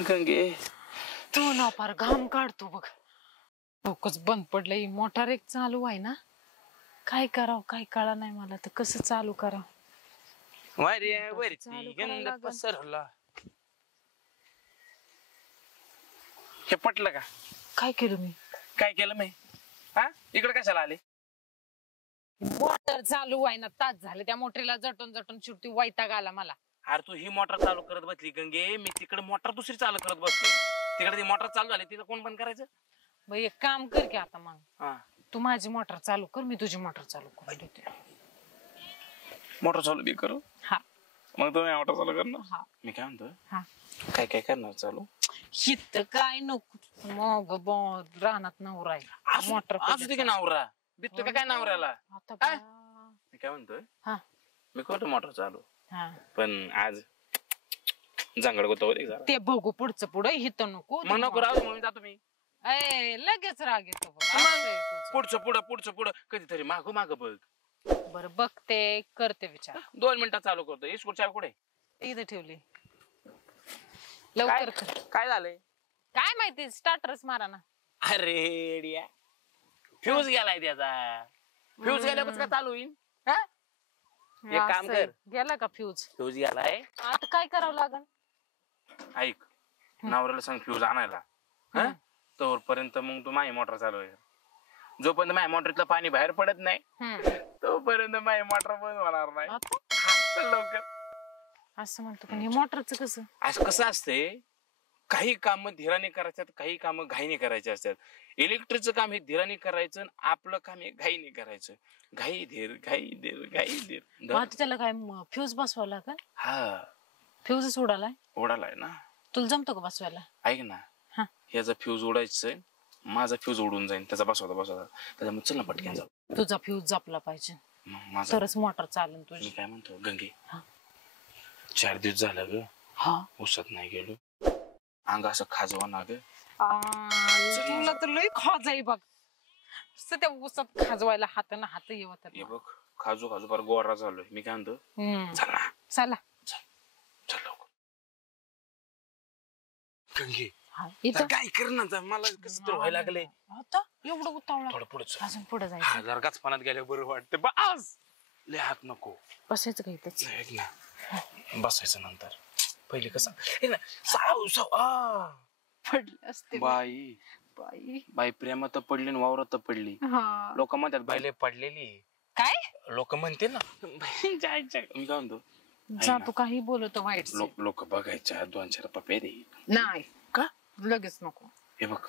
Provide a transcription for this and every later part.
गंगे तू ना फार घाम काढतो बघ. डोकंच बंद पडलंय. मोटार एक चालू आहे ना, काय करावं काय कळा नाही मला तर. कसं चालू करावं? वरती गंध पसरला. हे पटलं का? काय केलं मी? काय केलं मी? हा इकडे कशाला आले? मोटर चालू आहे ना, तास झाले त्या मोटरीला जटून जटून शेवटी वैताग आला मला. अरे तू ही मोटर चालू करत बसली गंगे, मी तिकडे मोटर दुसरी चालू करत बसलो. तिकडे ती मोटर चालू झाली, तिथं कोण बंद करायचं? मग एक काम कर की आता, मग हा तू माझी मोटर चालू कर, मी तुझी मोटर चालू करून देते. मोटर चालू बी करू? हा मग तुम्ही मोटर चालू करणार? हा मी काय म्हणतो, हा काय काय करणार चालू? हित काय नको मग रानात नवरा आहे मोटर असू दे की नवरा बित्तो का काय नवऱ्याला? आता मी काय म्हणतोय, हा मी करतो मोटर चालू, हा पण आज जंगड गोतावर ते बघू पुढचं पुढं. हित नको मग नको राहू म्हणून जातो मी. लगेच राग येतो बघ. पुढचं पुढं कधीतरी माग माग बघ. बर बघते, करते विचार. 2 मिनिटात चालू करतो. इस्कूट चावी कुठे? इथं ठेवली. लवकर कर. काय झालंय काय माहिती, स्टार्टरच मारा ना. अरे फ्यूज गेलाय त्याचा. फ्यूज गेल्यावर काय चालू होईल? एक काम कर, गेला का फ्यूज? फ्यूज गेलाय. आता काय करावं लागल? ऐक, नवऱ्याला सांग फ्यूज आणायला. तोपर्यंत मग तू माझी मोटर चालू आहे. जोपर्यंत माझ्या मोटरीतलं पाणी बाहेर पडत नाही तोपर्यंत माझी मोटर बंद होणार नाही. लवकर असं म्हणतो. पण हे मोटरचं कसं? असं कसं असते, काही काम धीराने करायचं, काही काम घाईने करायचे असतात. इलेक्ट्रिकचं काम हे धीराने करायचं, आपलं काम हे घाईने करायचं. घाई धीर घाई धीर घाई धीर. आता त्याला काय फ्यूज बसवायला का? हा फ्यूजच उडालाय. उडालाय ना. तुला जमतो का बसवायला? ऐक ना, ह्याचा फ्यूज उडायचं, माझा फ्यूज उडून जाईल. त्याचा बसवता त्याच्यामुळे चल ना पटकन जाऊ. तुझा फ्यूज जपला पाहिजे, तरच मोटर चालेल तुझी. मी काय म्हणतो गंगे, 4 दिवस झालं ग उसत नाही गेलो. अंग असं खाजवा ना ग. तुला तर लई खाज आहे बघ. त्या उसात खाजवायला हात ना हात येवत. हे बघ खाजू खाजू फार गोरा झालोय. मी काय म्हणतो, चला चला चल लवकर. गंगे इथं काय करणार, मला कसं तर व्हायला लागले. आता एवढं उतावळा? थोडं पुढे अजून पुढे जायचं. जर गचपानात गेल्या बरं वाटतं. बस लय हात नको. बसायचं का इथंच? ऐक ना, बसायचं नंतर. पहिले कसं पडले असते. बाई बाई बाई प्रेमात पडली आणि वावरात पडली. लोक म्हणतात बाईले पडलेली. काय लोक म्हणते ना. मी काय म्हणतो, जा तू काही बोलतो वाईट. लोक बघायच्या 2-4 पप्या दे. नाही का लगेच नको. हे बघ,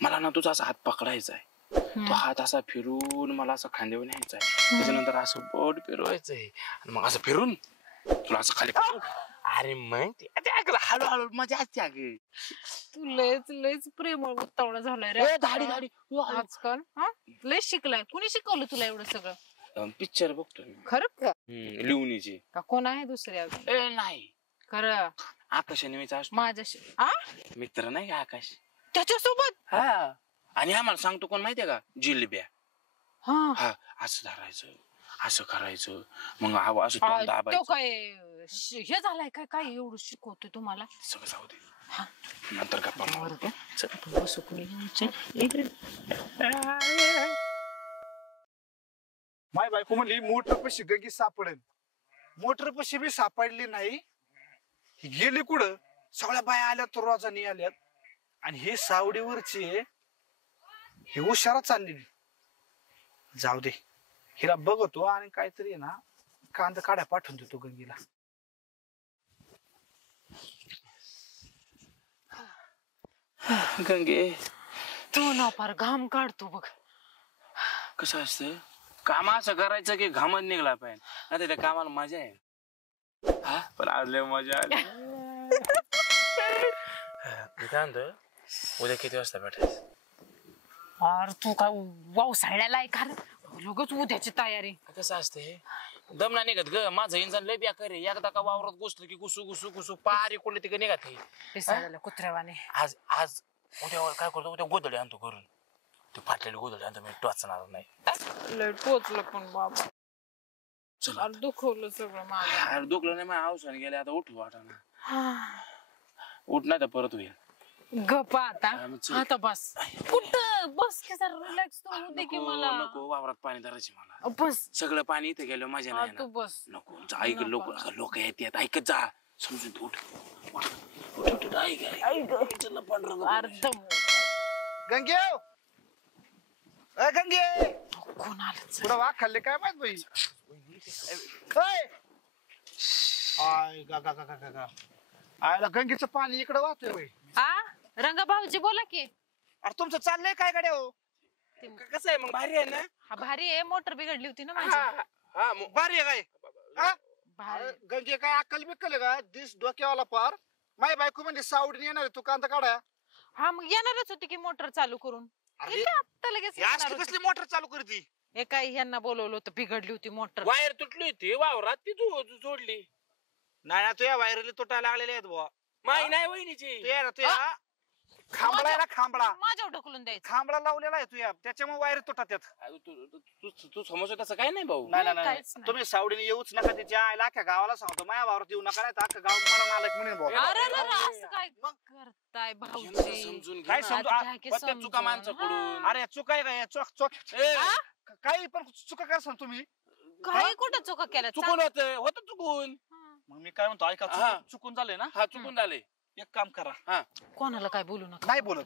मला ना तुझा असा हात पकडायचा आहे. तो हात असा फिरून मला असं खांद्यावर न्यायचा आहे. त्याच्यानंतर असं बोट फिरवायचंय आणि मग असं फिरून तुला असं खाली. अरे मग हळूहळू मजा असते. अगे तू लयच प्रेमळ उतावळा झालाय रे धाडी धाडी आजकाल. लय शिकलाय. कुणी शिकवलं तुला एवढं सगळं? पिक्चर बघतोय मी. खरं का? लिहुनीची का कोण आहे दुसऱ्या? नाही खरं आकाश आणि मीचा माझ्याशी मित्र नाही का आकाश, त्याच्यासोबत. हा आणि आम्हाला सांगतो कोण माहितीये का, जिलेब्या. हा असं धरायचं, असं करायचं, मग असं तोंड दाबायचं. काय हे झालाय काय? काय एवढं शिकवतोय तुम्हाला? सगळं जाऊ दे, नंतर गप्पा मारू. बसू कुणी. माय बायको म्हणली मोटर पशी गगी सापडेल. मोटर पशी बी सापडली नाही. ही गेली कुठं? सगळ्या बाया आल्यात तर रोजानी आल्यात. आणि हे सावडीवरची हे हुशारा चालली. जाऊ दे, हिला बघतो आणि काहीतरी ना कांदा काढ्या पाठवून देतो गंगीला. गंगे तू ना फार घाम काढतो बघ. कसं असतं, काम असं करायचं की घामच निघला पाहिजे. आता त्या कामाला मजा आहे. पण आज लय मजा आली. मी काय म्हणतो, उद्या किती वाजता भेटायचं? अरे तू काय वावसाळ्याला आहे का? लगेच उद्याची तयारी. कसं असते, दम नाही निघत ग. माझं इंजन लय बेकार आहे. एकदा का वावरात घुसलं की घुसू घुसू घुसू पारी कुठले तिकडे निघत. कुत्र्यावाने आज उद्या काय करतो, उद्या गोधडी आणतो घरून. ते फाटलेली गोधडी आणतो, मी टोचणार नाही. लय पोचलं पण बाबा. दुखवलं सगळं मला. दुखलं नाही, माझ्या औषध गेले. आता उठू वाटा ना. उठ नाही तर परत होईल. गप्पा आता आमचं- आता बस कुठं बस की जरा रिलॅक्स तर होऊ दे की नको मला नको वावरात पाणी धरायचे मला. बस सगळं पाणी इथे गेलं माझ्या हा, नाही तू ना. बस नको जा, ऐक लोक येतात ऐकत जा समजून उठ उठ, उठ, उठ, ऐक, ऐक. चला, पांढरं नको. अर्धम गंगे गंगे कोण आलं पुढं वाघ खाल्ले काय माहित बाई. ओय! आय गा गा गा गा गा गा. आयला गंगेचं पाणी इकडे वाहतोय बाई. आ रंगा भाऊजी बोला की. अरे तुमचं चाललंय काय गाड्या हो. कसं आहे मग भारी आहे ना. हा भारी आहे मोटर बिघडली होती ना हा, माझी हा, हा, मग भारी आहे काय हा? भारी अरे गंगे काय अक्कल बिक्कल आहे का दिस डोक्यावाला पार. माय बायको म्हणजे सावडीने येणार आहे, तू कांदा काढा. हा मग येणारच होती की मोटर चालू करून अरे, इथे आता लगेच ही असली येणार होती. कसली मोटर चालू करती. हे काय ह्यांना बोलवलं होतं बिघडली होती मोटर वायर तुटली होती वावरात ती जोडली. नाही ना तुझ्या वायरली तुटायला लागलेले आहेत बुवा. माही नाही वहिनीची. तुझ्या ना तुझ्या खांबळा आहे ना खांबळा माझ्यावर ढकलून द्यायचं खांबळा लावलेला आहे तुझ्या त्याच्यामुळे वायर तुटत आहेत. अरे तू समजतो तसं काय नाही भाऊ. नाही नाही, नाही काहीच नाही. तुम्ही सावडीने येऊच नका तिच्या आईला अख्ख्या गावाला सांगतो माझ्या वावरात येऊ नका नाही तर अख्खं गाव मला नालक म्हणेन बुवा. अरे असं काय करताय यांचं भाऊजी समजून घे काय ना. समजू आता घ्या की प्रत्येक चुका समजून. माणसाकडून. अरे चुका आहे काय चोक चोक ए, हा? काही पण चुका काय सांग तुम्ही. काही कुठं चुका केल्या चुकून होत चुकून. मग मी काय म्हणतो ऐका हा. चुकून झाले ना हा चुकून झाले. एक काम करा हा कोणाला काय बोलू नका नाही बोलत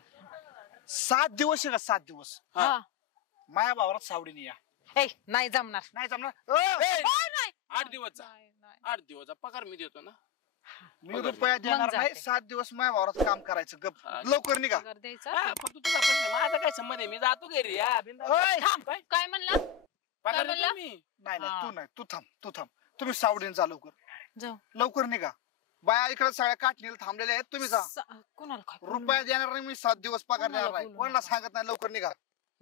7 दिवस आहे का 7 दिवस हा माया वावरात सावडीने या. ए नाही जमणार नाही जमणार ए, नाही 8 दिवसचा नाही, नाही. 8 दिवसचा पगार मी देतो ना. मी रुपया देणार मग नाही जाते. 7 दिवस माझ्या वावरात काम करायचं गप हा. लवकर निघा. पगार द्यायचा हा, फक्त तुझा प्रश्न आहे. माझा काय संबंध आहे मी जातो घरी. हा, बिनधास्त. ओय! थांब काय म्हणला पगार काय देतो मी. नाही हा. नाही तू नाही तू थांब तुम्ही सावडीने जा लवकर जाऊ लवकर निघा. बाया इकडे सगळ्या काटणीला थांबलेल्या आहेत तुम्ही जा. कोणाला काय बोलू रुपया देणार नाही मी 7 दिवस पगार कोणाला देणार नाही बोलू कोणाला नका. सांगत नाही लवकर निघा.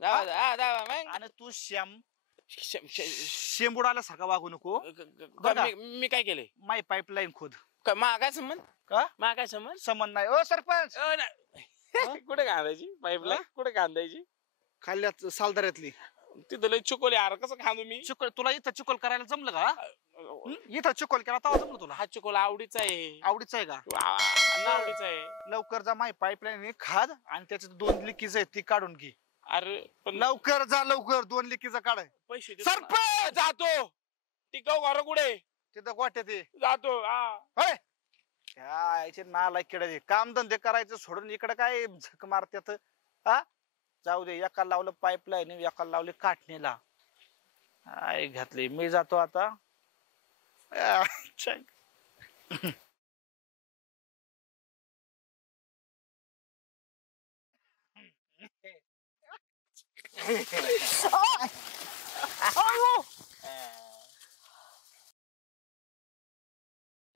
जावा, जा, जावा, मग. आणि तू श्याम श- श- शेंबुडाल्यासारखा वागू नको. बघा. मी काय केले माय पाईपलाईन खोद मा काय संबंध का मा काय संबंध संबंध नाही ओ सरपंच कुठे कांदायची पाईपलाईन कुठे कांदायची खाल्ल्यात सालदऱ्यातली तिथं लय चुकवले यार कसं खांदू मी. चिकोल तुला इथं चिकोल करायला जमलं का हं? इथं चिकोल केला तेव्हा जमलं तुला हा चुकवला आवडीचा आहे. आवडीचं आहे का आवडीचा आहे. लवकर जा माय पाईपलाईन खाद आणि त्याच्यात 2 लिकीज आहेत ती काढून घे. अरे पण लवकर जा लवकर 2 लिकीज काढ. पैसे देतो ना. सरपंच जातो टिकाऊ घर कुठे तिथं गोट्यात ये. जातो. हा होय याचे नालायक किडे काम धंदे करायचं सोडून इकडे काय झक मारत्यात. हा जाऊ दे एकाला लावलं पाईपलाईन एकाला लावले काटणीला. काय घातली मी जातो आता. छे.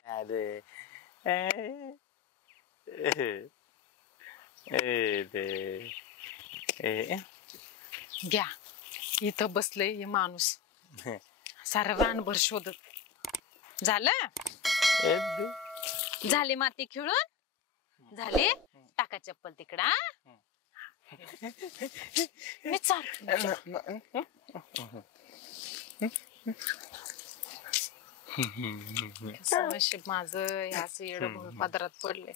अरे घ्या इथं बसलंय हे माणूस सारा रानभर शोधत झालं झाले माती खेळून झाले टाका चप्पल तिकडा मी चाल नशीब माझं ह्याच येड पदरात पडले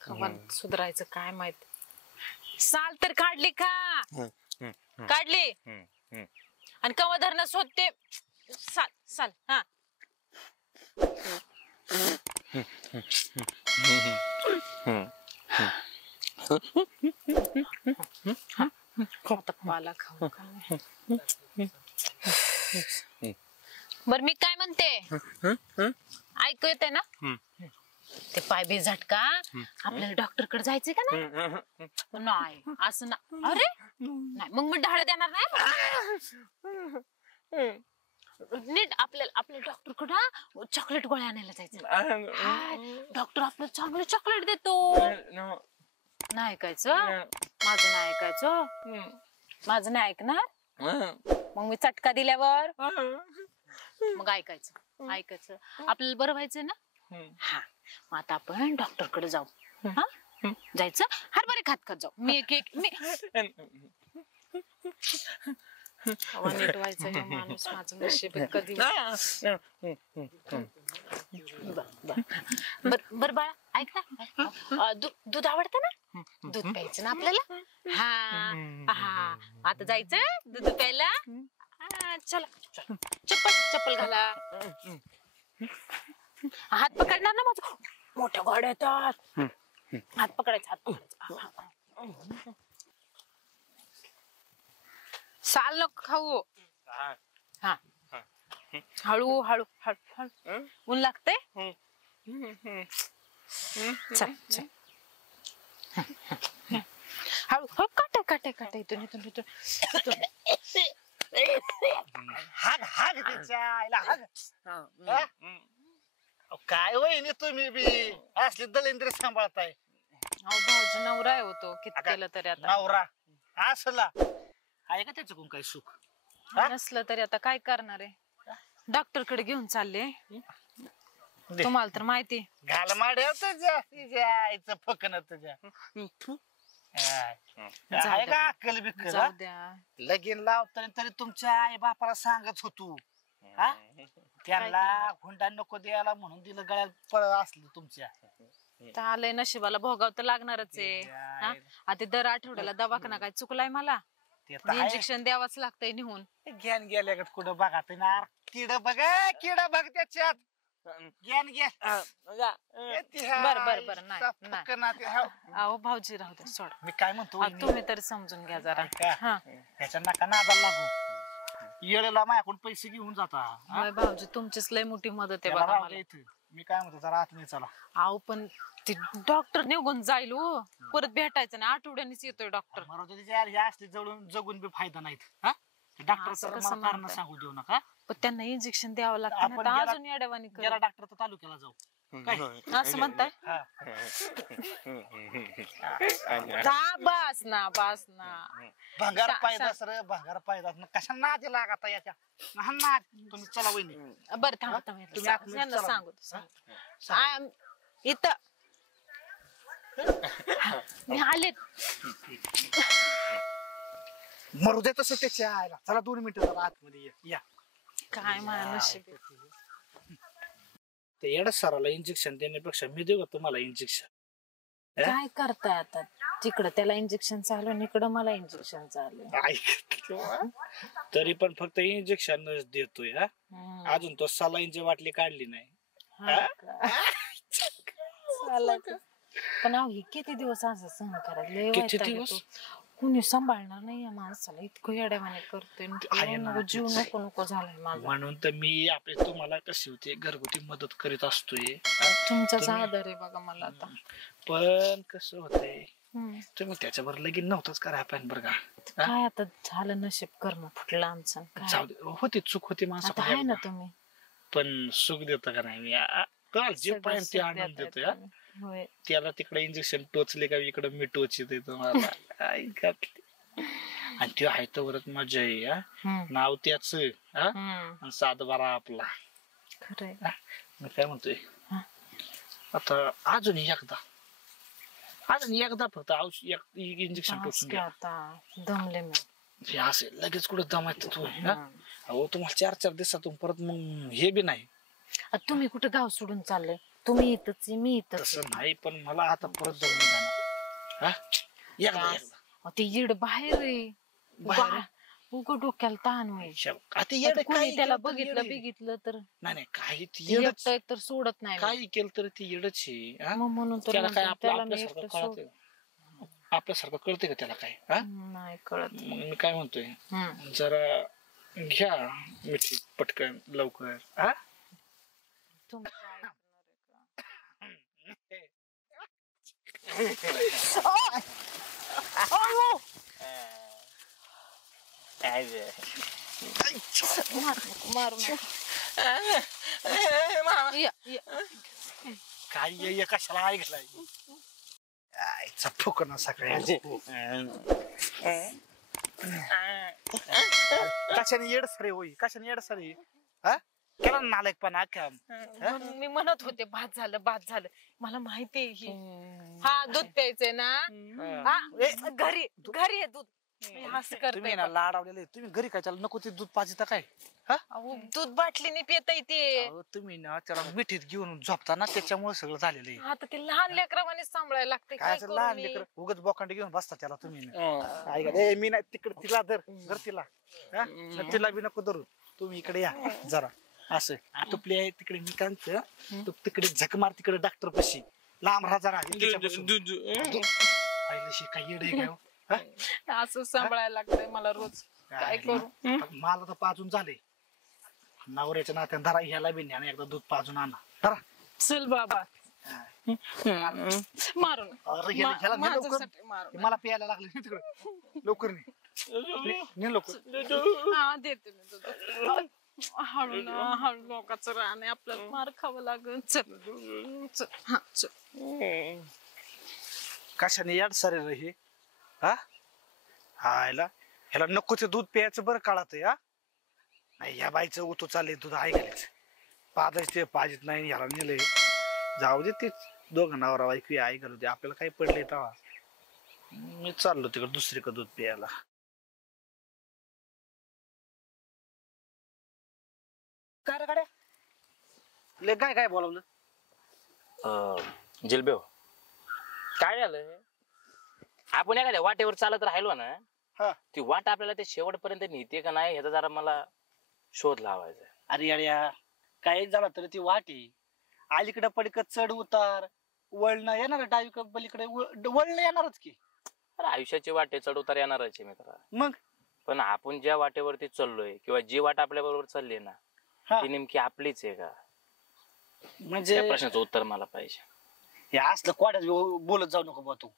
खबर सुधारायचं काय माहित. साल तर काढली का काढली आणि कवा धरणं शोधते साल साल हा आता पाला खाऊ काय. बर मी काय म्हणते ऐकू येते ना ते पाय बी झटका आपल्याला डॉक्टर कडे जायचंय का नाही. नाही असं ना अरे नाही मग मी ढाळ देणार नाही. नीट आपल्या डॉक्टर कडे चॉकलेट गोळ्या आणायला जायचं. डॉक्टर आपल्याला चांगलं चॉकलेट देतो. नाही ऐकायचं माझं नाही ऐकायचं माझं नाही ऐकणार. मग मी चटका दिल्यावर मग ऐकायचं आपल्याला बरं व्हायचं ना. हा मग आता आपण डॉक्टर कडे जाऊ. हा जायचं हरभरे खात जाऊ. मी एक मी नीट व्हायचं हे माणूस माझं नशीब कधी. बर बाळा ऐक ना दूध आवडतं ना, दूध प्यायचं ना आपल्याला. हा हा, आता जायचं दूध प्यायला. चला चला, चप्पल घाला. हात पकडणार ना माझं, मोठ्या गाड्या येतात. हात पकडायचा. साल नको खाऊ. हा, हळू हळू हळू हळू, ऊन लागते. चल चल, हळू हळू. काटे इथून इथून इथून. हाग त्याच्या आईला हाग. काय वहिनी तुम्ही बी असले दलेंद्र सांभाळताय. भाऊजी नवरा आहे होतो, किती केलं तरी आता. नवरा असला आहे का त्याचं काही सुख? नसलं तरी आता काय करणार आहे. डॉक्टर कडे घेऊन चालले. तुम्हाला तर माहिती. घाल माड्या तुझ्या फकन तुझ्या. आहे का अक्कल बिक्कल? जाऊ द्या. लगीन लावताना तरी तुमच्या आई बापाला सांगत होतो, त्यांना हुंडा नको द्यायला म्हणून दिलं गळ्यात पळ असलं तुमच्या. आलंय नशिबाला, भोगाव तर लागणारच आहे. आता दर आठवड्याला दवाखाना काय चुकलाय मला. इंजेक्शन द्यावाच लागतंय निघून. ज्ञान गेल्या कुठं बघा ना, किड बघ त्याच्यात. ज्ञान घ्या. बर नाही. अहो भाऊजी राहू दे, सोड. मी काय म्हणतो, तुम्ही तरी समजून घ्या जरा. त्याच्या नका नादाला लागू. येळेला माझ्याकडून पैसे घेऊन जाता. भाऊजी तुमचीच लय मोठी मदत आहे बघा मला. मी काय म्हणतो, जरा आत नाही चला. अहो पण ते डॉक्टर निघून जाईल हो, परत भेटायचं ना, आठवड्यानेच येतोय डॉक्टर. असले जगून बी फायदा नाहीत. डॉक्टर सांगू देऊ नका. पण त्यांना इंजेक्शन द्यावं लागतं. अजून येड्यावानी गेला डॉक्टर तर तालुक्याला जाऊ. असं म्हणताय? बस ना भंगार पायदा कशा नादी लागता याच्या. तुम्ही चला वहिनी. बरं थांबा सांगू इथं मी आले. मरू दे तसं त्याच्या आयला. चला 2 मिनिटं आतमध्ये या. काय माणूस ते येड सराला इंजेक्शन देण्यापेक्षा मी देऊ तुम्हाला इंजेक्शन. काय करताय आता? तिकडं त्याला इंजेक्शन चालू आणि इकडं मला इंजेक्शन चालू. तरी पण फक्त इंजेक्शनच देतोय. अजून तो सलाईनची बाटली काढली नाही. पण हे किती दिवस असं सहन करायला? कुणी सांभाळणार नाही या माणसाला. इतकं येड्यावाने करतोय, जीव नको झालाय माझा. म्हणून तर मी तुम्हाला कशी होती घरगुती मदत करीत असतोय. तुमचाच आदर आहे बघा मला आता. पण कसं होतंय, तुम्ही त्याच्यावर लगीन नव्हतंच करा पण बरं का. काय आता झालं, नशीब कर्म फुटलं आमचं. होती चूक होती माणसं आहे ना तुम्ही. पण सुख देत का नाही मी? जे पाहिजे ते आनंद देतोय. त्याला तिकडे इंजेक्शन टोचले का इकडे मी टोचते तुम्हाला. आणि ते आहे तर वरच मजा आहे. नाव त्याच सात बारा आपला. मी काय म्हणतोय, आता अजून एकदा फक्त इंजेक्शन टोचून घ्या. दमले मी असे लगेच कुठं दमायचं तू. अहो तुम्हाला 4-4 दिवसातून परत मग हे बी नाही. तुम्ही कुठं गाव सोडून चालले? तुम्ही इथंच, मी इथंच. तसं नाही, पण मला आता परत जाऊन जाणार. ते येड बाहेर आहे. उग डोक्याला ताण होईल. कोणी त्याला बघितलं तर नाही काही येडतंय तर सोडत नाही. काही केलं तर ती येडच आहे. म्हणून त्याला काय आपल्यासारखं कळतंय का त्याला? काय नाही कळत. मी काय म्हणतोय, जरा घ्या मिठी पटकन लवकर. काय कशाला ऐकलाय फुकणं सगळ्यांचे. कशाने येड सरे होई, कशाने येड सरे केला नालायक पण. मी म्हणत होते बाद झालं मला माहितीये. दूध प्यायचंय ना. घरी आहे दूध. असं तुम्ही करते ना लाडावलेले तुम्ही घरी काय त्याला नको ते दूध पाजिता काय हा दूध बाटलीने पिता येते. अहो, तुम्ही ना त्याला मिठीत घेऊन झोपता ना त्याच्यामुळे सगळं झालेलं आहे. आता ते लहान लेकरावाने सांभाळायला लागते. काय काय असं करू लहान मी? लेकर उगाच बोकांडी घेऊन बसता त्याला तुम्ही ऐका मी नाही तिकडे तिला धर तिला हा? तिला बी नको धरू तुम्ही इकडे या जरा असं तुपली आहे तिकडे मी कांत तू तिकडे झक मार तिकडे डॉक्टर पशी लांब राहा जरा काय येड आहे काय हो? हा? असं सांभाळायला लागतंय मला रोज. काय करू? मला तर पाजून झाले नवऱ्याच्या नात्याने धरा ह्याला बी न्या एकदा दूध पाजून आणा धरा चल बाबा मारून लवकर मला प्यायला लागले तिकडे लवकर ने लवकर हा देते मी दूध. हळू ना हळू लोकांचं राहणे आपल्याला मार खावं लागेल. चल चल हा चल. कशाने याड सरे हे हा हायला ह्याला नको ते दूध प्यायचं बरं काळात या नाही ह्या बाईचं उतू चालले दूध आहे गेलेच पाजायच ते पाजित नाही ह्याला नेलंय जाऊ दे ते दोघं नवरा बायको आई घालू दे आपल्याला काही पडले तेव्हा मी चाललो तिकडे दुसरीकडे दूध प्यायला. काय रे गाड्या ले काय बोलावलं जिलबे काय झालं आपण एखाद्या वाटेवर चालत राहिलो ना हा ती वाट आपल्याला ते शेवटपर्यंत नेते का नाही ह्याचा जरा मला शोध लावायचा. अरे अड्या काय झालं तरी ती वाट आहे अलीकडे पडकत चढ उतार वळणं येणार डावीकडे पलीकडे वळणं येणारच की. अरे आयुष्याची वाटे चढ उतार येणारच आहे मित्रा मग पण आपण ज्या वाटेवरती चाललोय किंवा जी वाट आपल्या बरोबर चालली ना ती नेमकी आपलीच आहे का म्हणजे त्या प्रश्नाचं उत्तर मला पाहिजे. हे असलं कोड्याच बोलत जाऊ नको बा तू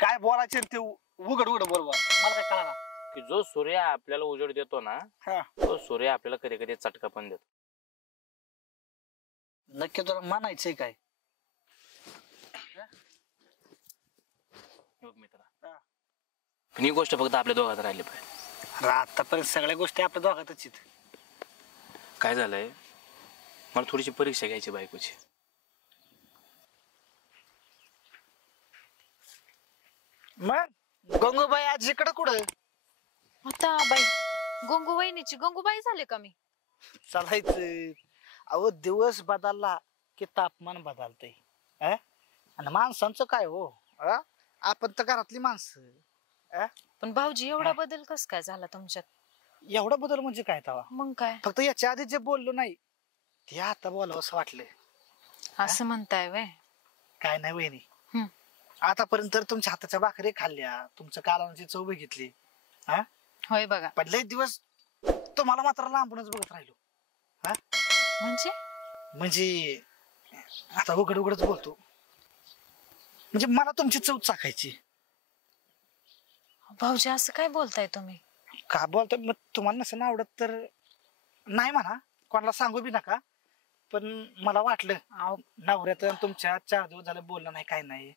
काय बोलायचे ते उघड बोल बा मला काय कळणार की जो सूर्य आपल्याला उजेड देतो ना तो सूर्य आपल्याला कधी कधी चटका पण देतो. नक्की तुला म्हणायचंय काय मित्रा ही गोष्ट फक्त आपल्या दोघात राहिली पाहिजे. आतापर्यंत सगळ्या गोष्टी आपल्या दोघातच आहेत. काय झालंय मला थोडीशी परीक्षा घ्यायची बायकोची. मग गंगूबाई आज इकडं कुठं आता बाई गंगू वहिनीची गंगूबाई झाले का मी. चालायचं अहो दिवस बदलला की तापमान बदलतय आणि माणसांचं काय हो आपण तर घरातली माणसं पण भाऊजी एवढा बदल कस काय झाला तुमच्यात. एवढा बदल म्हणजे काय तवा मग काय फक्त याच्या आधी जे बोललो नाही ते आता बोलावं असं वाटलंय. असं म्हणताय वय. काय नाही वहिनी आतापर्यंत तर तुमच्या हाताच्या भाकरी खाल्ल्या तुमच्या कालवणाची चव बघितली होय बघा पण लय दिवस तुम्हाला मात्र लांबूनच बघत राहिलो. म्हणजे आता उघडच बोलतो म्हणजे मला तुमची चव चाकायची. भाऊजी असं काय बोलताय तुम्ही. का बोलतो मग तुम्हाला नसेल आवडत तर नाही म्हणा कोणाला सांगू बी नका पण मला वाटलं नवऱ्यात तुमच्या 4 दिवस झालं बोलणं नाही काय नाही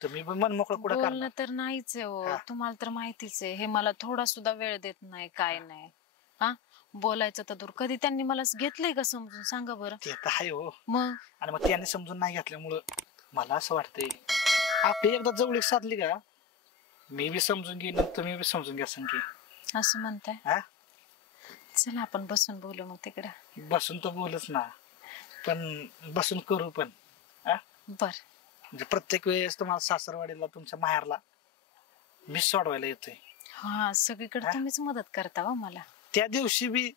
तुम्ही पण मन मोकळं कुठं बोलणं तर नाहीच आहे हो. तुम्हाला तर माहितीच आहे हे मला थोडा सुद्धा वेळ देत नाही काय नाही. हा बोलायचं तर दूर कधी त्यांनी मला घेतलंय का समजून सांगा बरं. ते तर आहे हो मग आणि मग त्यांनी समजून नाही घेतल्यामुळं मला असं वाटतंय आपली एकदा जवळीक साधली का मी बी समजून घेईन तुम्ही बी समजून घ्या की. असं म्हणताय चला आपण बसून बोलू मग तिकडे. बसून तर बोलच ना पण बसून करू पण बर म्हणजे प्रत्येक वेळेस तुम्हाला सासरवाडीला तुमच्या माहेरला मी सोडवायला येतोय. हा सगळीकडे तुम्हीच मदत करता हो मला. त्या दिवशी बी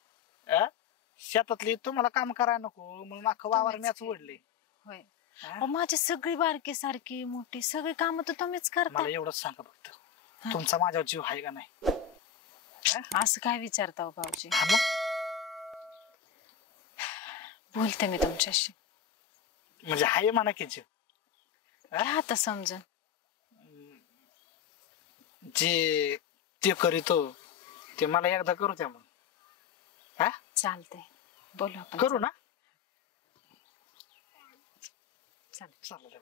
शेतातली तुम्हाला काम करायला नको म्हणून अख्खं वावर मॅच ओढले. होय माझी सगळी बारकी सारखी मोठी सगळी काम तर तुम्हीच करता. मला एवढंच सांगा फक्त तुमचा माझ्यावर जीव आहे का नाही. असं काय विचारता हो भाऊजी. मग बोलते मी तुमच्याशी म्हणजे हाय म्हणा की जीव आता समजून जे ते करीतो ते मला एकदा करू द्या मग चालतंय बोलू आपण. करू ना चालेल.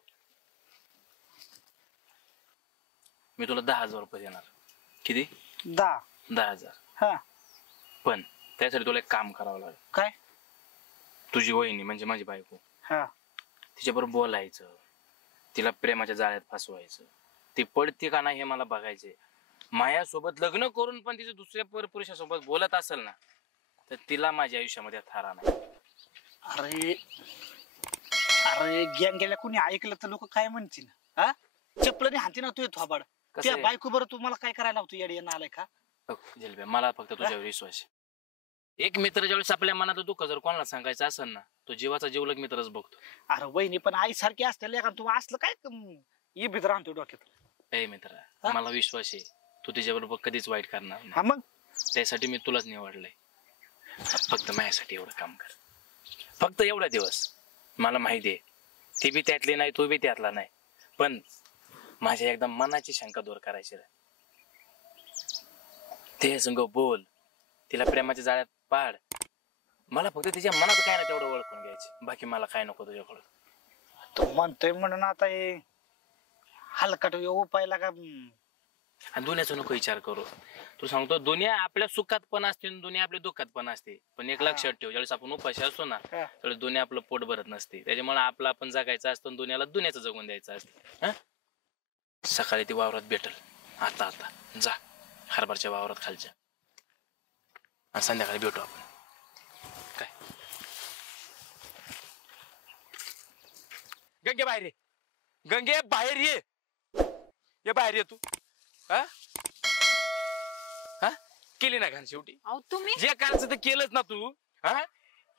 मी तुला 10,000 रुपये देणार. किती? 10,000 पण त्यासाठी तुला एक काम करावं लागेल. काय? तुझी वहिनी म्हणजे माझी बायको तिच्याबरोबर बोलायचं तिला प्रेमाच्या जाळ्यात फसवायचं ती पडते का नाही हे मला बघायचंय माझ्यासोबत लग्न करून पण तिचे दुसऱ्या पुरुषासोबत बोलत असेल ना तर तिला माझ्या आयुष्यामध्ये थारा नाही. अरे अरे गॅंग गेल्या कोणी ऐकलं तर लोक काय म्हणतील? हा चपलने हाती ना तू थोबाड. कसं त्या आहे? बायको बरं तुम्हाला काय करायला होतं येडी आलाय का? जलब्या मला फक्त तुझ्यावर विश्वास आहे. एक मित्र ज्यावेळेस आपल्या मनात दुःख जर कोणाला सांगायचं असेल ना तो जीवाचा जीवलग मित्रच बघतो. अरे वहिनी पण आई सारखी असते का तू असलं काय ये भीतर आणतो डोक्यात. ए मित्र मला विश्वास आहे तू तिच्याबरोबर कधीच वाईट करणार नाही. हा मग त्यासाठी मी तुलाच निवडलंय. फक्त माझ्यासाठी एवढं काम कर. फक्त एवढा दिवस. मला माहिती आहे ती बी त्यातली नाही तू बी त्यातला नाही पण माझ्या एकदम मनाची शंका दूर करायची रे. ते संग बोल तिला प्रेमाच्या जाळ्यात पाड. मला फक्त तिच्या मनात काय ना तेवढं ओळखून घ्यायचं बाकी मला काय नको तुझ्याकडून. तू म्हणतोय म्हणून आता हे हलकट उपायला का? आणि दुनियाचा नको विचार करू. तू सांगतो दुनिया आपल्या सुखात पण असते आणि दुनिया आपल्या दुःखात पण असते पण एक लक्षात ठेव ज्यावेळेस आपण उपाशी असतो ना त्यावेळेस दुनिया आपलं पोट भरत नसते. त्याच्यामुळे आपलं आपण जगायचं असतं दुनियाला दुनियाचं जगून द्यायचं असतं. हा सकाळी ती वावरात भेटल. आता जा हरभरच्या वावरात खालच्या आणि संध्याकाळी भेटू आपण. काय गंगे बाहेर ये. गंगे बाहेर ये बाहेर ये तू. हा केली ना घाण शेवटी. अहो तुम्ही जे करायचं ते केलंच ना तू. हा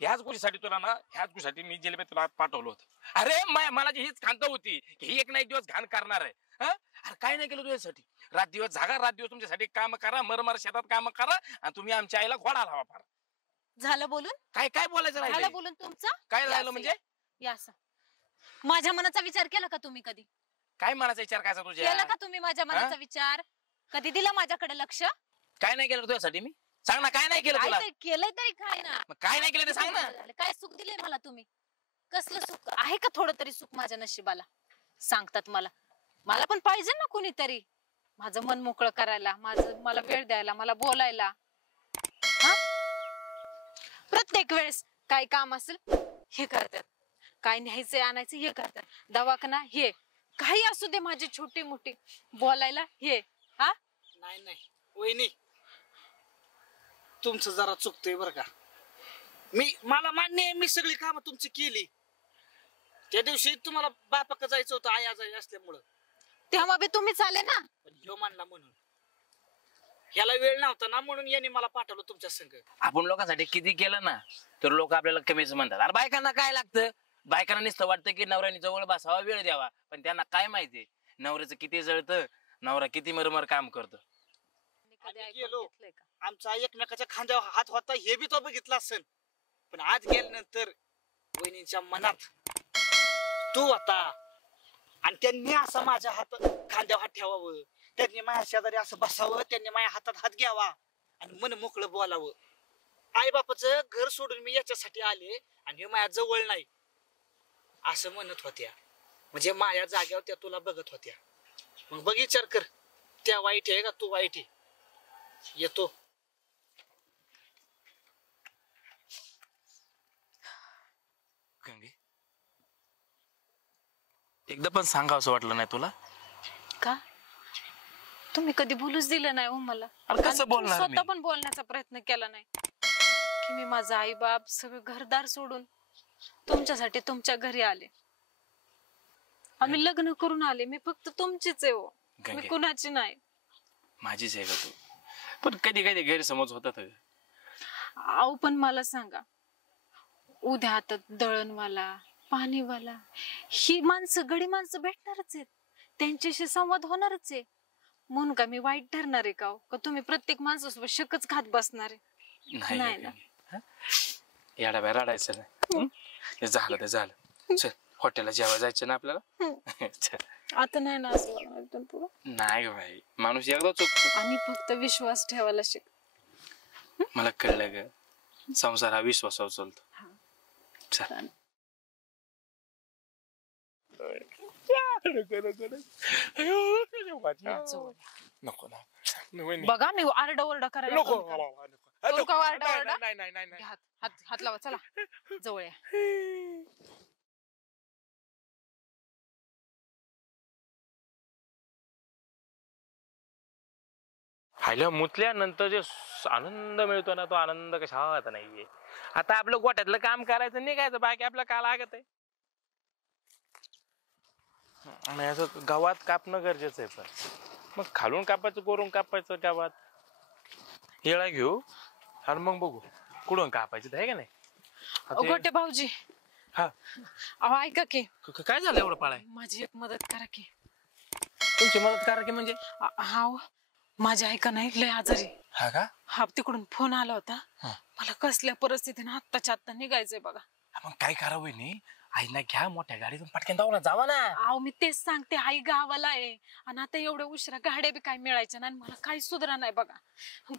ह्याच गोष्टीसाठी तुला ना ह्याच गोष्टीसाठी मी जेलबे तुला पाठवलं होतं. अरे मला जी हीच खांत होती की ही एक ना एक दिवस घाण करणार आहे. अरे काय नाही केलं तुझ्यासाठी. रात दिवस जागा रात दिवस तुमच्यासाठी काम करा मरमर शेतात काम करा आणि तुम्ही आमच्या आईला घोडा लावा फार. झालं बोलून? काय काय बोलायचं झालं राहिलं? बोलून तुमचं? काय राहिलं म्हणजे? या असं माझ्या मनाचा विचार केला का तुम्ही कधी? काय मनाचा विचार करायचा तुझ्या? केला का तुम्ही माझ्या मनाचा विचार? कधी दिला माझ्याकडे लक्ष? काय नाही केलं तुझ्यासाठी मी? सांग ना काय नाही केलं तुला? काय केलंय तरी काय ना? मग काय नाही केलं ते सांग ना. काय सुख दिले मला तुम्ही? कसलं सुख आहे का थोडं तरी सुख माझ्या नशिबाला? सांगतात मला. मला पण पाहिजे ना कोणीतरी माझं मन मोकळं करायला, मला वेळ द्यायला, मला बोलायला. प्रत्येक वेळेस काय काम असेल हे करतात, काय न्यायचंय आणायचं हे करतात, दवाखाना हे काही असू दे माझी छोटी मोठी बोलायला हे. नाही वहिनी तुमचं जरा चुकतंय बरं का. मला मान्य आहे मी सगळी कामं तुमची केली. त्या दिवशी तुम्हाला बापाक जायचं होतं आई आजारी असल्यामुळं तेव्हा बी तुम्हीच आले ना. पण ह्यो मानला म्हणून ह्याला वेळ नव्हता ना म्हणून याने मला पाठवलं तुमच्या संग. आपण लोकांसाठी किती केलं ना तर लोक आपल्याला कमीच म्हणतात. अरे बायकांना काय लागतं? बायकांना नुसतं वाटतं की नवऱ्याने जवळ बसावा वेळ द्यावा पण त्यांना काय माहितीये नवऱ्याचं किती जळतं नवरा किती मरमर काम करतो. आमचा एकमेकाच्या खांद्यावर हात होता हे बी तो बघितला असेल पण आज गेल्यानंतर वहिनींच्या मनात तू होता आणि त्यांनी असं माझ्या हात खांद्यावर हात ठेवावं, त्यांनी माझ्या शेजारी असं बसावं, त्यांनी माझ्या हातात हात घ्यावा आणि मन मोकळं बोलावं. आई बापाचं घर सोडून मी याच्यासाठी आले आणि हे माझ्या जवळ नाही असं म्हणत होत्या. म्हणजे माझ्या जाग्यावर त्या तुला बघत होत्या. मग बघ विचार कर त्या वाईट आहे का तू वाईट आहे. येतो. गंगे एकदा पण सांगा असं वाटलं नाही तुला का? तुम्ही कधी बोलूच दिलं नाही हो मला. अरे कसं बोलणार मी? स्वतः पण बोलण्याचा प्रयत्न केला नाही की मी माझा आई बाप सगळं घरदार सोडून तुमच्यासाठी तुमच्या घरी आले. आम्ही लग्न करून आले. मी फक्त तुमचीच आहे हो, मी कुणाची नाही. माझीच आहे का तू? पण कधी कधी गैरसमज होतात. आऊ पण मला सांगा उद्या आता दळणवाला पाणीवाला ही माणसं गडी माणसं भेटणारच आहेत, त्यांच्याशी संवाद होणारच आहे. म्हणून का मी वाईट ठरणार आहे का? का तुम्ही प्रत्येक माणसासोबत शकच खात बसणार आहे? नाही ना. याडा बाहेर रडायचं नाही. ते झालं ते झालं. चल हॉटेलला जेवायला जायचं ना आपल्याला. आता नाही ना असं पुढं. नाही भाई माणूस एकदा चुकतो. आणि फक्त विश्वास ठेवायला शिक. मला कळलं ग संसार हा विश्वासावर चालतो. चल नको ना बघा मी आरडा ओरडा करायला हात लावा चला जवळ या. हायला मुतल्यानंतर जे आनंद मिळतो ना तो आनंद कशात नाहीये. आता आपलं गोठ्यातलं काम करायचं निघायचं बाकी आपलं काय लागत आहे. आणि असं गावात कापणं गरजेचं आहे. पण मग खालून कापायचं करून कापायचं गावात येळा घेऊ आणि मग बघू कुठून कापायचं आहे का नाही. गोटे भाऊजी हा अहो ऐका की काय झालं एवढं पाळाय. माझी एक मदत करा की. तुमची मदत करा की म्हणजे. हा माझी ऐका नाही लय आजारी. हा का. हा तिकडून फोन आला होता. मला कसल्या परिस्थितीने आत्ताच्या आत्ता निघायचंय बघा. मग काय करावं नाही आईना घ्या मोठ्या गाडीतून पटकन जाऊ ना जावा ना. अहो मी तेच सांगते आई गावाला आहे आणि आता एवढ्या उशिरा गाड्या बी काय मिळायच्या नाही मला काही सुधरा नाही बघा.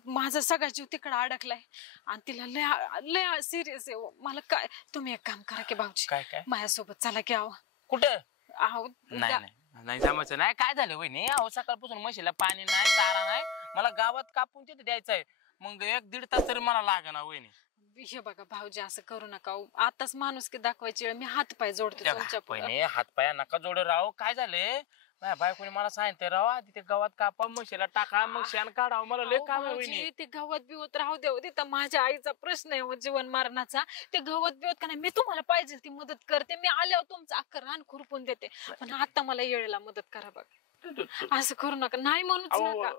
माझा सगळा जीव तिकडे अडकलाय आणि तिला लय लय सिरियस आहे. मला काय तुम्ही एक काम करा की भाऊजी काय काय माझ्यासोबत चला की. अहो कुठं. अहो नाही नाही नाही जमायचं नाही. काय झालं वहिनी अहो सकाळपासून म्हशीला पाणी नाही चारा नाही मला गावात कापून तिथे द्यायचंय. मग 1-1.5 तास तरी मला लागेना वहिनी. हे बघा भाऊजी असं करू नका. आताच माणूस की दाखवायची वेळ मी हात पाय जोडते तुमच्या वहिनी हात पाया नका जोडे राव. काय झाले माझ्या बायकोने मला सांगितलं राव आधी ते गावात कापा म्हशीला टाका मग शेण काढावं. मला लय काम आहे वहिनी. ते गवत बिवत राहू दे तिथं माझ्या आईचा प्रश्न आहे जीवन मरणाचा. ते गवत बिवत का नाही मी तुम्हाला पाहिजे ती मदत करते. मी आल्यावर तुमचं अख्खं रान खुरपून देते पण आता मला येळेला मदत करा बघा. असं करू नका नाही म्हणूच नका.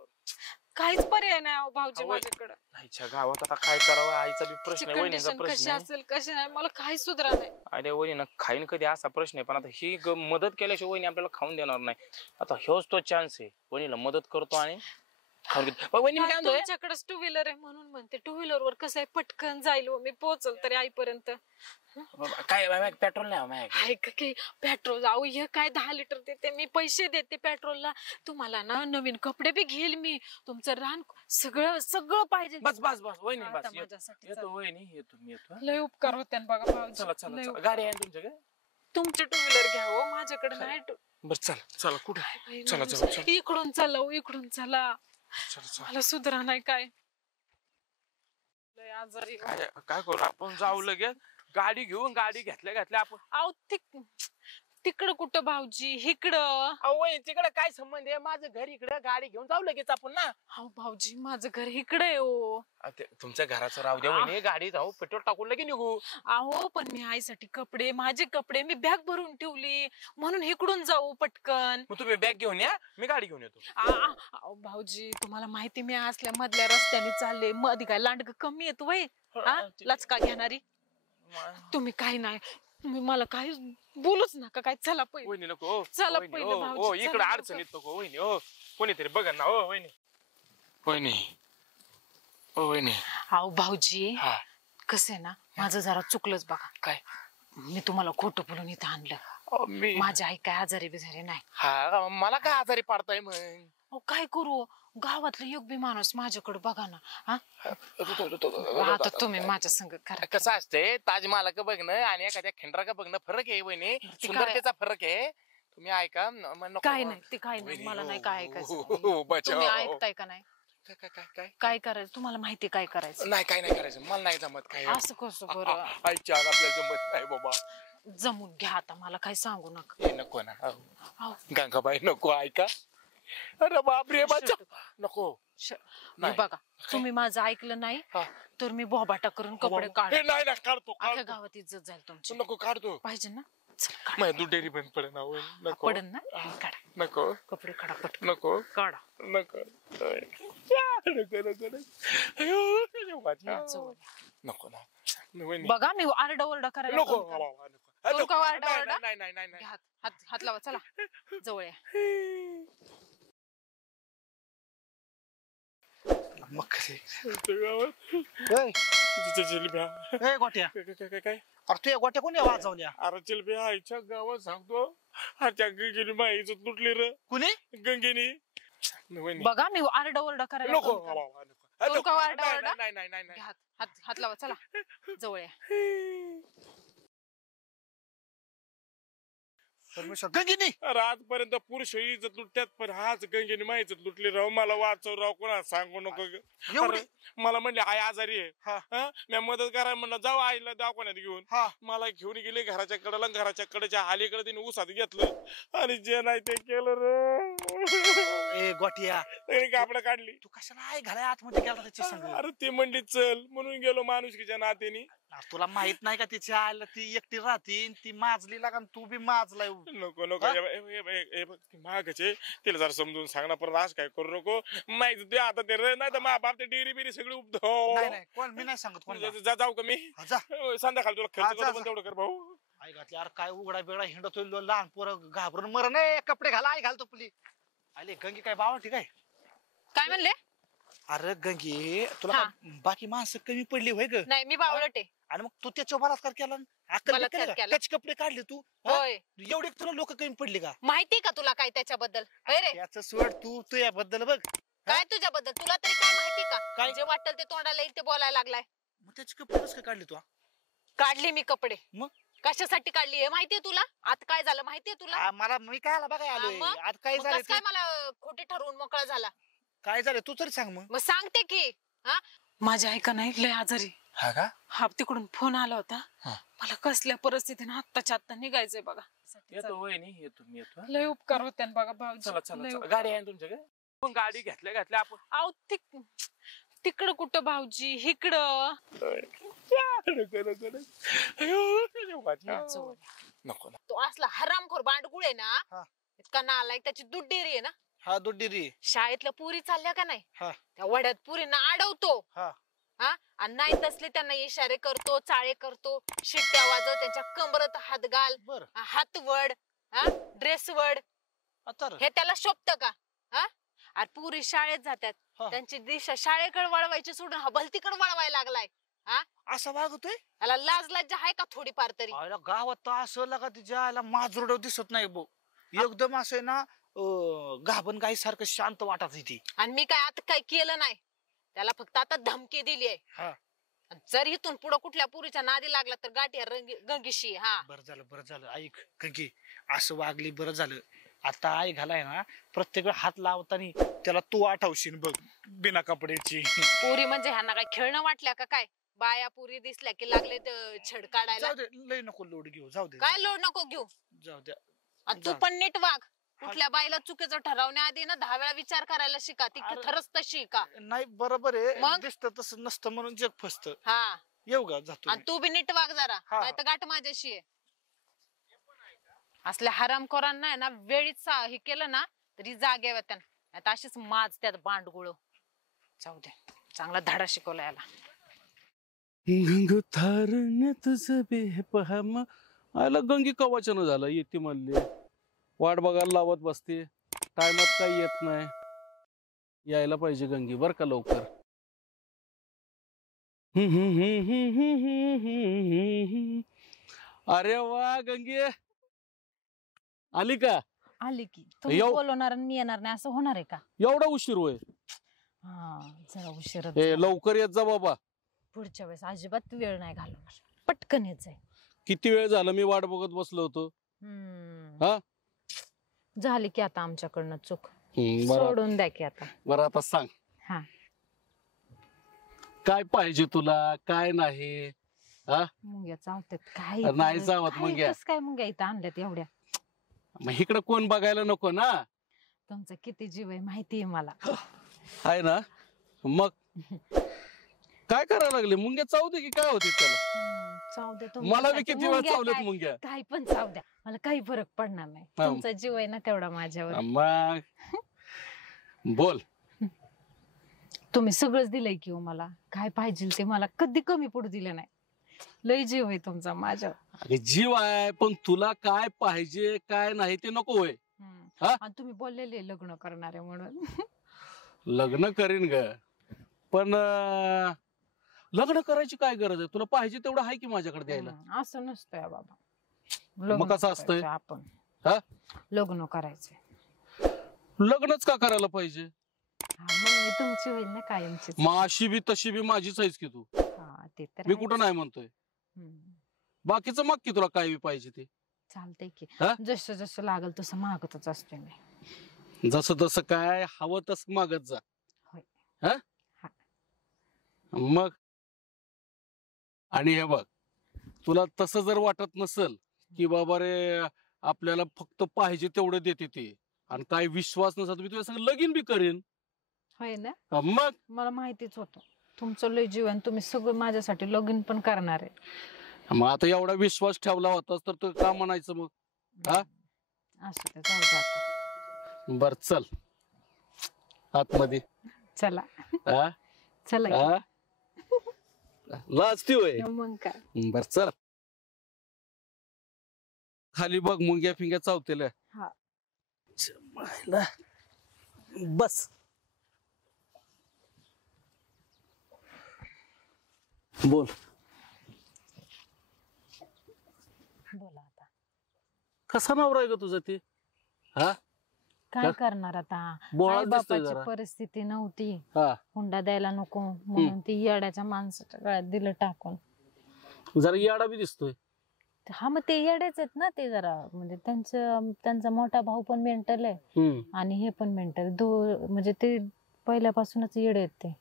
काहीच पर्याय नाही भाऊजी माझ्याकडे. आईच्या गावात आता काय करावं आईचा बी प्रश्न आहे वहिनीचा कशी प्रश्न असेल कशी नाही मला काही सुधरा नाही. अरे वहिनी खाईन कधी असा प्रश्न आहे पण आता ही मदत केल्याशिवाय वहिनी आपल्याला खाऊन देणार नाही. आता ह्योच तो चान्स आहे वहिनीला मदत करतो आणि खाऊन घेतो. वहिनी काय म्हणतोय तुमच्याकडेच 2 व्हीलर आहे म्हणून म्हणते 2 व्हीलर वर कसं आहे पटकन जाईल मी पोहोचल तरी आईपर्यंत. काय पेट्रोल नाही ऐक की पेट्रोल जाऊ हे काय 10 लिटर देते मी पैसे देते पेट्रोलला. तुम्हाला ना नवीन कपडे बी घेईल मी. तुमचं रान सगळं सगळं पाहिजे. बस बस बस वहिनी बस माझ्यासाठी येतो वहिनी येतो मी येतो. लय उपकार होते बघा भाऊजी. चला चला गाडी आहे तुमच्याकडे. तुमचे 2 व्हीलर घ्या हो माझ्याकडे नाही. बर चला चला कुठे चला चला इकडून चला इकडून चला. मला सुधरा नाही काय लय आजारी. काय करू आपण जाऊ लगेच गाडी घेऊन गाडी घेतल्या आपण. अहो तिकडं कुठं भाऊजी इकडं. अहो तिकडे काय संबंध आहे माझं घर इकडे गाडी घेऊन जाऊ लगेच आपण ना. अहो भाऊजी माझं घर इकडे आहे हो. तुमच्या घराचं राहू द्या वहिनी गाडी जाऊ पेट्रोल टाकून लगे निघू. अहो पण मी आईसाठी कपडे माझे कपडे मी बॅग भरून ठेवली म्हणून इकडून जाऊ पटकन. मग तुम्ही बॅग घेऊन या मी गाडी घेऊन येतो. अहो भाऊजी तुम्हाला माहिती मी असल्या मधल्या रस्त्याने चालले मध्ये काय लांडग कमी येतो वय लचका घेणारी. तुम्ही काही नाही तुम्ही मला काही बोलूच नका काय. चला पहिले वहिनी नको चला पहिले भाऊजी इकडे अडचणीत नको वहिनी. हो कोणीतरी बघा ना हो वहिनी वहिनी हो वहिनी. अहो भाऊजी कसं आहे ना माझं जरा चुकलंच बघा. काय मी तुम्हाला खोटं बोलून इथं आणलं. माझी आई काय आजारी बिजारी नाही. हा मला काय आजारी पाडताय मग. अहो काय करू गावातलं एक बी माणूस माझ्याकडे बघा ना. आता तुम्ही माझ्या संग करा. कसं असते ताजमहाल का बघणं आणि एखाद्या खिंडरा का बघणं फरक आहे वहिनी. सुंदरतेचा फरक आहे. तुम्ही ऐका काय नाही ते काय नाही मला नाही काय ऐकायचं. तुम्ही ऐकताय का नाही. काय करायचं तुम्हाला माहिती काय करायचं. नाही काय नाही करायचं मला नाही जमत काय. असं कसं बरं आईच्या आपल्याला जमत नाही बाबा. जमून घ्या आता मला काही सांगू नका. नको ना गंगाबाई नको ऐका. अरे बापरे बच्चा नको. बघा तुम्ही माझं ऐकलं नाही तर मी बोबाटा करून कपडे काढ. नाही ना काढतो अख्ख्या गावात इज्जत जाईल तुमची. नको काढतो पाहिजे ना तू डेअरी बंद पड ना पडन ना. काढा नको कपडे काढा पट नको काढा नको नको ना. बघा मी आरडा ओरडा करायला नको आरडा नाही नाही नाही हात लावा चला जवळ या. मग कसे गोट्या काय अरे तू या गोट्या कोणी वाजवल्या. अरे चिलब्या आईच्या गावात सांगतो आजच्या गंगेने माईच तुटली र. कुणी गंगेनी. बघा मी आरडा ओरडा करायला नको आरडा नाही नाही नाही हात लावा चला जवळ या. परमेश्वर गंगिनी. अरे आजपर्यंत पुरुष इज्जत लुटत्यात पण आज गंगेने माई इज्जत लुटली राव. मला वाचव राव कोणा सांगू नको. मला म्हणले आई आजारी आहे मी मदत करा म्हणलं जाऊ आईला दवाखान्यात घेऊन. मला घेऊन गेले घराच्या कडेला घराच्या कडेच्या अलीकडे तिने उसात घेतलं आणि जे नाही ते केलं रे. ए गोटिया कापड काढली. तू कशाला आई घालाय आतमध्ये गेला त्याच्या संग? अरे ती म्हणली चल म्हणून गेलो माणुसकीच्या नात्याने. अरे तुला माहित नाही का तिच्या आईला ती एकटी राहते ती माजली लागा तू बी माजलाय. नको नको मागचे तिला जरा समजून सांग ना परत असं काय करू नको. माहिती ते आता ते नाही तर मा बाप ते डेरी बिरी सगळी नाही नाही कोण मी नाही सांगत कोण. जाऊ का मी जा संध्याकाळी तुला खर्च करतो पण तेवढं कर भाऊ. आई घातली अरे काय उघडा बिघडा हिंडतोय लहान पोरं घाबरून मर नाही कपडे घाला आई घालतो पुली. आले गंगी काय बाबा ठीक आहे. काय म्हणले? अरे गंगी तुला बाकी माणसं कमी पडली होय ग? नाही मी बावळट आहे. आणि मग तू त्याच्या बलात्कार केला बलात्कार केला. त्याचे कपडे काढले तू होय एवढे तुला लोक कमी पडली का? माहिती का तुला काय त्याच्याबद्दल? रे त्याचं सोड तू याबद्दल बघ. काय तुझ्याबद्दल तुला तरी काय माहिती का? काय? जे वाटेल ते तोंडाला येईल ते बोलायला लागलाय. मग त्याचे कपडे कसं काय काढले तू? काढली मी कपडे. मग कशासाठी काढली हे माहितीये तुला? आता काय झालं माहितीये तुला? मला मी काय आला बघा आलोय. मग? आज काय मग झालं कसं काय मला खोटे ठरवून मोकळा झाला? काय झालं तू तरी सांग मग. मग सांगते की माझ्या ऐका नाही लय आजारी. हा का? हा तिकडून फोन आला होता. मला कसल्या परिस्थितीने आत्ताच्या आत्ता निघायचंय बघा. येतो वहिनी येतो मी येतो. लय उपकार होते बघा भाऊजी. चला चला गाडी आहे तुमच्याकडे? पण गाडी घेतल्या आपण. आव तिकडं कुठं भाऊजी इकडं. नको तो असला हरामखोर बांडगुळ आहे ना इतका नालायक. त्याची दूध डेअरी आहे ना. हा दुड्डी शाळेतल्या पुरी चालल्या का नाही हा त्या वड्यात पुरींना अडवतो. हा आणि नाही तसले त्यांना इशारे करतो चाळे करतो शिट्ट्या वाजव त्यांच्या कमरत हात घाल बर हात वड ड्रेस वड. आता हे त्याला शोभत का? अरे पुरी शाळेत जातात त्यांची दिशा शाळेकडे वळवायची सोडून हा भलतीकडे वळवायला लागलाय. असा वागतोय? याला लाज लज्जा आहे का थोडीफार तरी? गावात तर असं लागा तिच्या आईला माजरोड दिसत नाही भाऊ. एकदम असं आहे ना गाभण गाई सारखं शांत वाटत ती. आणि मी काय आता काय केलं नाही त्याला फक्त आता धमकी दिली आहे. जर इथून पुढे कुठल्या पुरीच्या नादी लागला तर गाठी गंगीशी. बरं झालं ऐक गंगी असं वागली बरं झालं. आता आई घालाय ना प्रत्येक वेळ हात लावताना त्याला तू आठवशील बघ बिना कपड्याची. पुरी म्हणजे ह्यांना काय खेळणं वाटल्या का काय? बाया पुरी दिसल्या की लागले छड काढायला. जाऊ दे लय नको लोड घेऊ. जाऊ दे काय लोड नको घेऊ. जाऊ द्या. आणि तू पण नीट वाग. कुठल्या बाईला चुकीचं ठरवण्याआधी ना 10 वेळा विचार करायला शिका. ती खरंच तशी का नाही? बरोबर आहे मग? दिसत तसं नसतं म्हणून जग फसत. हा येऊ का जातो आणि तू बी नीट वाग जरा. नाही तर गाठ माझ्याशी आहे. असल्या हरामखोरांना आहे ना वेळीच हे केलं ना तरी जाग्यावर त्यांना आता अशीच माज त्यात बांडगुळ. जाऊ दे चांगला धडा शिकवला याला. गंगोथारण्य तुझं बेपहम आला. गंगी कवाचन झालं येते म्हणले वाट बघायला लावत बसते. टायमात काही येत नाही. यायला पाहिजे गंगी बर का लवकर. अरे वा गंगी आली का? आली की तुम्ही बोलवणार आणि मी येणार नाही असं होणार आहे का? एवढा उशीर होय? जरा उशीर. लवकर येत जा बाबा. पुढच्या वेळेस अजिबात वेळ नाही घालवणार. पटकन येत जाईल. किती वेळ झाला मी वाट बघत बसलो होतो. झाली की आता आमच्याकडनं चूक. सोडून द्या की आता. बरं आता सांग काय पाहिजे तुला काय नाही? मुंग्या चावतात काय? नाही चावत मुंग्या. काय मुंग्या इथं आणल्यात एवढ्या? मग इकडं कोण बघायला नको ना? तुमचा किती जीव आहे माहितीये मला. आहे ना? मग काय करायला लागले? मुंग्या चावू दे की काय होते त्याला? चाव दे. मला बी किती वेळ चावलेत मुंग्या. काही पण चाव द्या मला काही फरक पडणार नाही. तुमचा जीव आहे ना तेवढा माझ्यावर. मग बोल. तुम्ही सगळंच दिलंय की मला. काय पाहिजे ते मला कधी कमी पडू दिलं नाही. लय जीव आहे तुमचा माझ्यावर. जीव आहे पण तुला काय पाहिजे काय नाही ते नको होय. आणि तुम्ही बोललेले लग्न करणारे म्हणून. लग्न करीन ग पण लग्न करायची काय गरज आहे? तुला पाहिजे तेवढं आहे की माझ्याकडे द्यायला. असं नसतंय बाबा. मग कसं असतंय? आपण लग्न करायचंय. लग्नच का करायला पाहिजे? मग मी तुमची होईल ना कायमची. मग अशी बी तशी बी माझीच आहेस की तू. ते तर मी कुठं नाही म्हणतोय. बाकीचं मग की तुला काय बी पाहिजे ते चालतंय की. जसं जसं लागल तसं मागतच असते मी. जसं तसं काय हवं तसं मागत जा. मग आणि हे बघ तुला तसं जर वाटत नसल की बाबा रे आपल्याला फक्त पाहिजे तेवढं देते ते आणि काय विश्वास नसला तुम्ही तुझ्या संग लगीन बी करेन. होय ना, मग मला माहितीच होतं तुमचं लय जीव आणि तुम्ही सगळं माझ्यासाठी लगीन पण करणार आहे. मग आता एवढा विश्वास ठेवला होतास तर तू का म्हणायचं मग? हा असं ते जाऊ दे आता. बर चल आतमध्ये. चला हा चला की. हा लाजती होय. मग काय. बर चल खाली बघ मुंग्या फिंग्या चावतेल्या. हा. बस बोल. बोला आता. कसा नवरा आहे ग तुझा ते? हा काय करणार आता, बोळा आई दिसतोय बापाची जरा. परिस्थिती नव्हती, हा हुंडा द्यायला नको म्हणून ती येड्याच्या माणसाच्या गळ्यात दिलं टाकून. जरा याडा बी दिसतोय. हा मग ते येडेच आहेत ना, ते जरा म्हणजे त्यांचा मोठा भाऊ पण मेंटल आहे आणि हे पण मेंटल म्हणजे ते पहिल्यापासूनच येडे आहेत ते.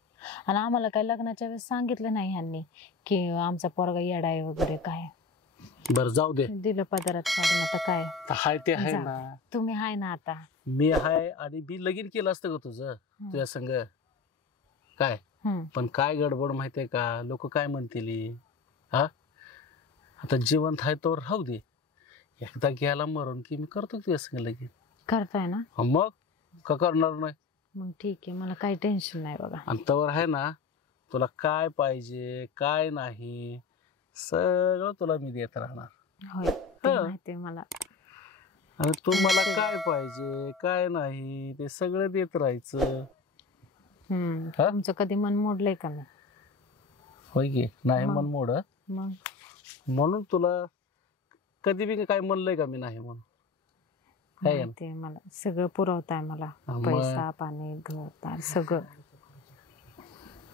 आणि आम्हाला काही लग्नाच्या वेळेस सांगितलं नाही ह्यांनी की आमचा पोरगा येडा आहे वगैरे काय. बर जाऊ दे, दिलं पदारात काढून. आता काय हाय ते आहे जाऊ. ना. तुम्ही हाय ना आता. मी हाय आणि बी लगीन केलं असतं ग तुझं तुझ्या संग काय. पण काय गडबड माहितीये का, लोक काय म्हणतील. हा आता जिवंत आहे तर राहू दे, एकदा गेला मरून की मी करतो तुझ्या संग लगीन. करताय ना? मग का करणार नाही. मग ठीक आहे, मला काही टेन्शन नाही बघा. आणि तवर आहे ना, तुला काय पाहिजे काय नाही सगळं तुला मी देत राहणार. होय ते माहितीये मला. आणि तू मला काय पाहिजे काय नाही ते सगळं देत राहायचं. तुमचं कधी मन मोडलंय का? मी होय की नाही मन मोड. मग म्हणून तुला कधी बी काय म्हणलंय का मी नाही म्हणून? माहितीये मला, सगळं पुरवताय मला, पैसा पाणी घर दार सगळं.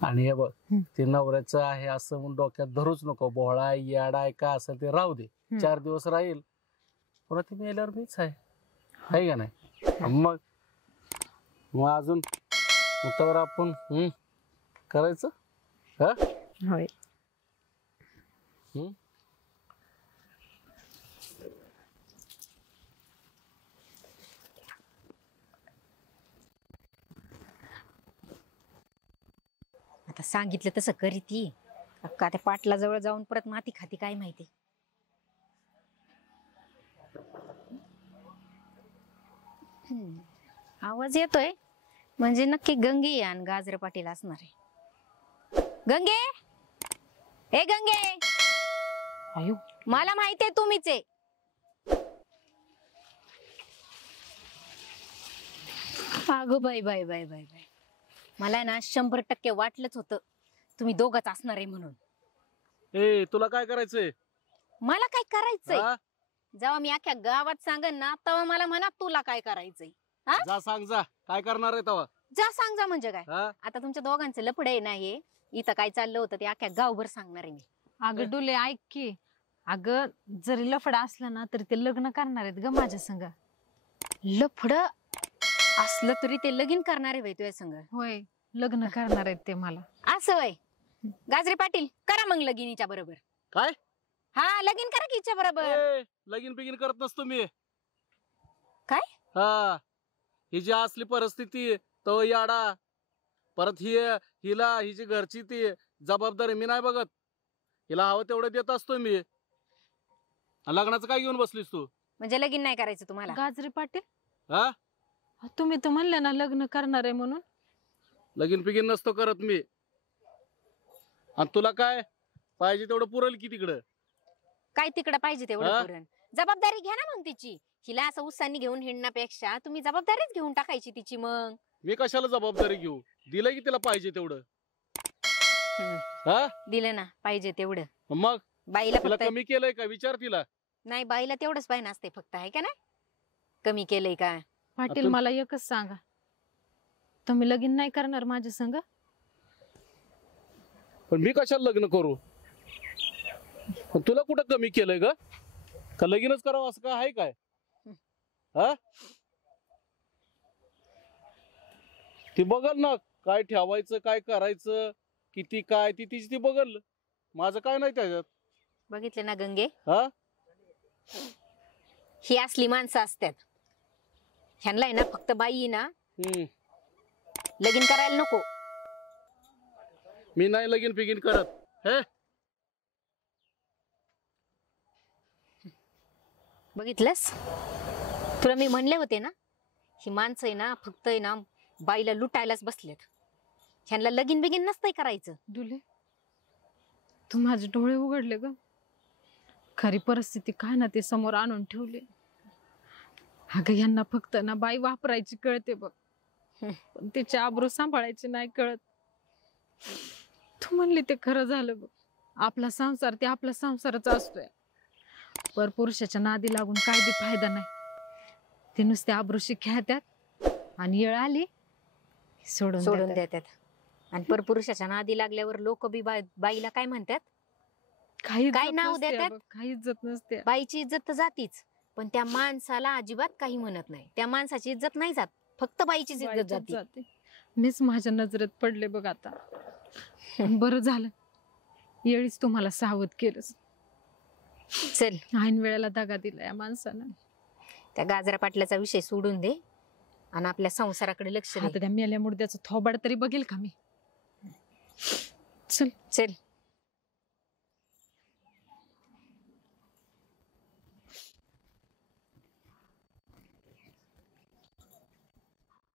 आणि हे बघ ते नवऱ्याचं आहे असं म्हणून डोक्यात धरूच नको. बोहळा याडा का असं ते राहू दे, 4 दिवस राहील पुन्हा ते मेल्यावर मीच आहे का नाही. मग अजून त्यावर आपण करायचं. हा होय. आता सांगितलं तसं करी ती. अक्का त्या पाटला जवळ जाऊन परत माती खाती काय माहिती. आवाज येतोय म्हणजे नक्की गंगे आणि गाजरे पाटील असणार आहे. गंगे, ए गंगे, अयो मला माहितीये तुम्हीच आहे. अगं bye bye bye bye bye, मला ना 100% वाटलंच होतं तुम्ही दोघंच असणार आहे म्हणून. ए तुला काय करायचंय? मला काय करायचंय हा? जेव्हा मी अख्ख्या गावात सांगन ना तेव्हा मला म्हणा तुला काय करायचंय. जा सांग जा काय करणार आहे तेव्हा. जा सांग जा म्हणजे काय. हा? आता तुमच्या दोघांचं लफड आहे ना हे, इथं काय चाललं होतं ते अख्ख्या गावभर सांगणार आहे मी. अगं डुले ऐक की, अगं जरी लफड असलं ना तरी ते लग्न करणार आहेत ग माझ्या संग. लफड असलं तरी ते लगीन करणार आहे तुझ्या संग. होय लग्न करणार आहेत ते मला. असं वय गाजरे पाटील, करा मग लगीनीच्या बरोबर. काय? हा लगीन करा की हिच्या बरोबर. ए, लगीन बिगीन करत नसतो मी. काय? हा ही जी असली परिस्थिती तो याडा परत हिला हिची घरची ती जबाबदारी मी नाही बघत. हिला हवं तेवढं देत असतो मी. लग्नाचं काय घेऊन बसलीस तू? म्हणजे लगीन नाही करायचं तुम्हाला? गाजरे पाटील हा तुम्ही तर म्हणले ना लग्न करणार आहे म्हणून. लगीन पिगीन नसतो करत मी. आणि तुला काय पाहिजे तेवढं पुरेल की तिकडं. काय तिकडं पाहिजे तेवढं पुरण. जबाबदारी घ्या ना मग तिची. हिला असं उत्साहाने घेऊन हिंडण्यापेक्षा तुम्ही जबाबदारीच घेऊन टाकायची तिची. मग मी कशाला जबाबदारी घेऊ? दिलं की तिला पाहिजे तेवढं. हा दिलं ना पाहिजे तेवढं. मग बाईला तिला फक्त कमी केलंय का विचार तिला. नाही, बाईला तेवढंच पाहिजे असते फक्त, आहे का नाही? कमी केलंय का? पाटील मला एकच सांगा, तुम्ही लगीन नाही करणार माझ्या संग? पण मी कशाला लग्न करू? तुला कुठं कमी केलंय ग? का लगीनच करावं असं काय आहे काय? हा ती बघल ना काय ठेवायचं काय करायचं किती काय ती तिची ती बघल. माझं काय नाही त्याच्यात. बघितले ना गंगे, हा ही असली माणसं असतात. ह्यांना आहे ना फक्त बाई ना हम्म. लगीन करायला नको. मी नाही लगीन फिगीन करत. हे बघितलंस, तुला मी म्हणले होते ना, ही माणसं आहे ना फक्त आहे ना बाईला लुटायलाच बसलेत. ह्यांना लगीन बिगीन नसतंय करायचं. दुले, तू माझे डोळे उघडले ग. खरी परिस्थिती काय ना ते समोर आणून ठेवले. अगं यांना फक्त ना बाई वापरायची कळते बघ, पण तिचे आबरू सांभाळायचे नाही कळत. तू म्हणली ते खरं झालं बघ. आपला संसार ते आपला संसारच असतोय. परपुरुषाच्या नादी लागून काय बी फायदा नाही. ते नुसते आबरूशी खेळतात आणि येळ आली सोडून देतात. आणि परपुरुषाच्या नादी लागल्यावर लोक बी बाईला काय म्हणतात, काही काय नाव देतात? काही इज्जत नसते. बाईची इज्जत तर जातीच, पण त्या माणसाला अजिबात काही म्हणत नाही. त्या माणसाची इज्जत नाही जात, फक्त बाईचीच इज्जत जाते. मीच माझ्या नजरेत पडले बघ आता. बरं झालं येळीच तुम्हाला सावध केलंस. चल, ऐन वेळेला दगा दिला या माणसानं. त्या गाजरा पाटल्याचा विषय सोडून दे आणि आपल्या संसाराकडे लक्ष दे. आता त्या मेल्या मुर्द्याचं थोबाड तरी बघेल का मी. चल चल.